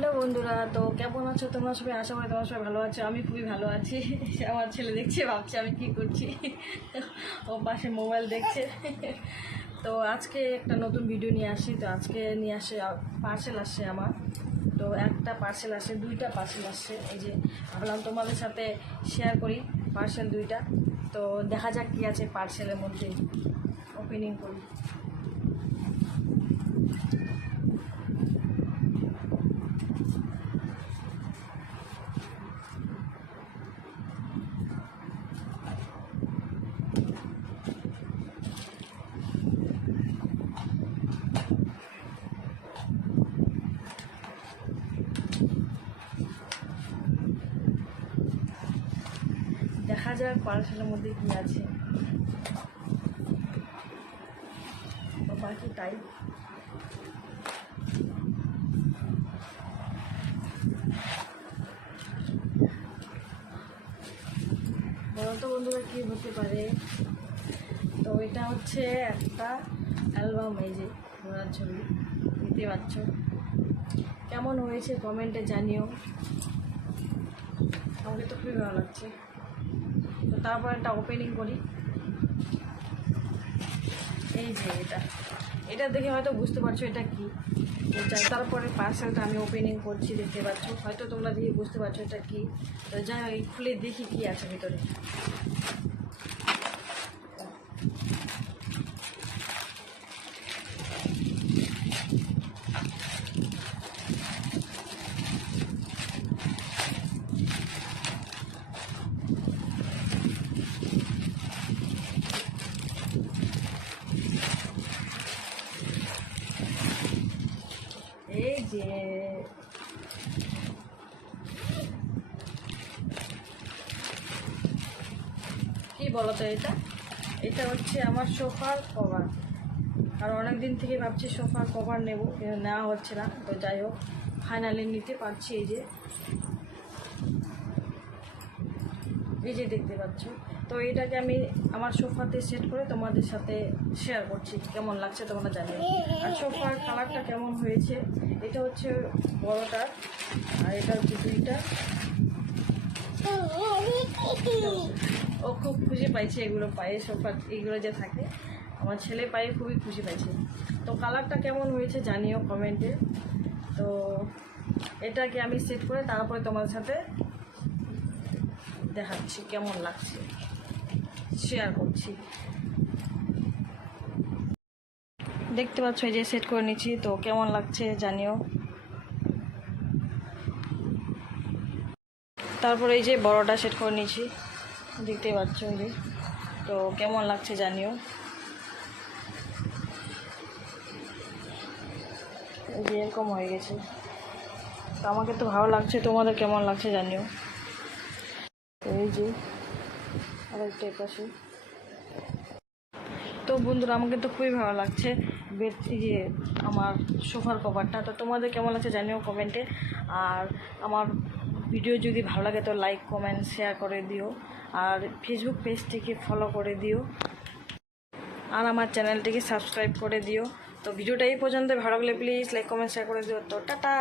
Hello বন্ধুরা, তো কেমন আছো? তোমরা সবাই আশা করি তোমরা সবাই ভালো আছো। আমি খুবই ভালো আছি। আমার ছেলে দেখছে, ভাবছে আমি কি করছি। ও পাশে মোবাইল দেখছে। তো আজকে একটা নতুন ভিডিও নিয়ে আসি। তো আজকে নিয়ে আসে পার্সেল আসছে আমার। তো একটা পার্সেল আসে, দুইটা পার্সেল আসছে এই যে ভাবলাম তোমাদের সাথে শেয়ার করি পার্সেল দুইটা। তো দেখা যাক কী আছে পার্সেলের মধ্যে। ওপেনিং করি। দেখা যাক পার্সেলের মধ্যে কী আছে। বাকি তাই বলো তো বন্ধুরা কী হতে পারে? তো এটা হচ্ছে একটা অ্যালবাম, এই যে ঘোরার ছবি, দেখতে পাচ্ছ। কেমন হয়েছে কমেন্টে জানিও। আমাকে তো খুবই ভালো লাগছে। তো তারপর একটা ওপেনিং করি। এই যে এটা। এটা দেখে হয়তো বুঝতে পারছ এটা কি। যাই তারপরে পার্সেলটা আমি ওপেনিং করছি দেখতে পাচ্ছ। হয়তো তোমরা দেখে বুঝতে পারছ এটা কি। তো যাই হোক, খুলে দেখি কি আছে ভিতরে। কি বলতো এটা? এটা হচ্ছে আমার সোফার কভার আর অনেক দিন থেকে ভাবছি সোফার কভার নেব নেওয়া হচ্ছে না। তো যাই হোক ফাইনালি নিতে পারছি এই যে। এই যে দেখতে পাচ্ছ। তো এটাকে আমি আমার সোফাতে সেট করে তোমাদের সাথে শেয়ার করছি, কেমন লাগছে তোমরা জানিও। আর সোফার কালারটা কেমন হয়েছে, এটা হচ্ছে বড়টা, আর এটা হচ্ছে দুইটা। ও খুব খুশি পাইছে এগুলো পায়ে সোফা এগুলো যে থাকে। আমার ছেলে পায়ে খুবই খুশি পাইছে। তো কালারটা কেমন হয়েছে জানিও কমেন্টে তো এটাকে আমি সেট করে তারপরে তোমাদের সাথে দেখাচ্ছি, কেমন লাগছে? শেয়ার করছি। দেখতে পাচ্ছ, এই যে সেট করে নিচ্ছি, তো কেমন লাগছে জানিও। তারপরে এই যে বড়টা সেট করে নিচ্ছি, দেখতেই পাচ্ছ এই যে। তো কেমন লাগছে জানিও। এই যে এরকম হয়ে গেছে। তো আমাকে তো ভালো লাগছে, তোমাদের কেমন লাগছে জানিও। এই যে, আরেকটা পাশে। তো বন্ধুরা আমাকে তো খুবই ভালো লাগছে বেড যে আমার সোফার কভারটা। তো তোমাদের কেমন লাগছে জানিও কমেন্টে আর আমার ভিডিও যদি ভালো লাগে তো লাইক কমেন্ট শেয়ার করে দিও। আর ফেসবুক পেজটিকে ফলো করে দিও। আর আমার চ্যানেলটিকে সাবস্ক্রাইব করে দিও। তো ভিডিওটা এই পর্যন্ত। ভালো লাগলে প্লিজ লাইক কমেন্ট শেয়ার করে দিও। তো টাটা!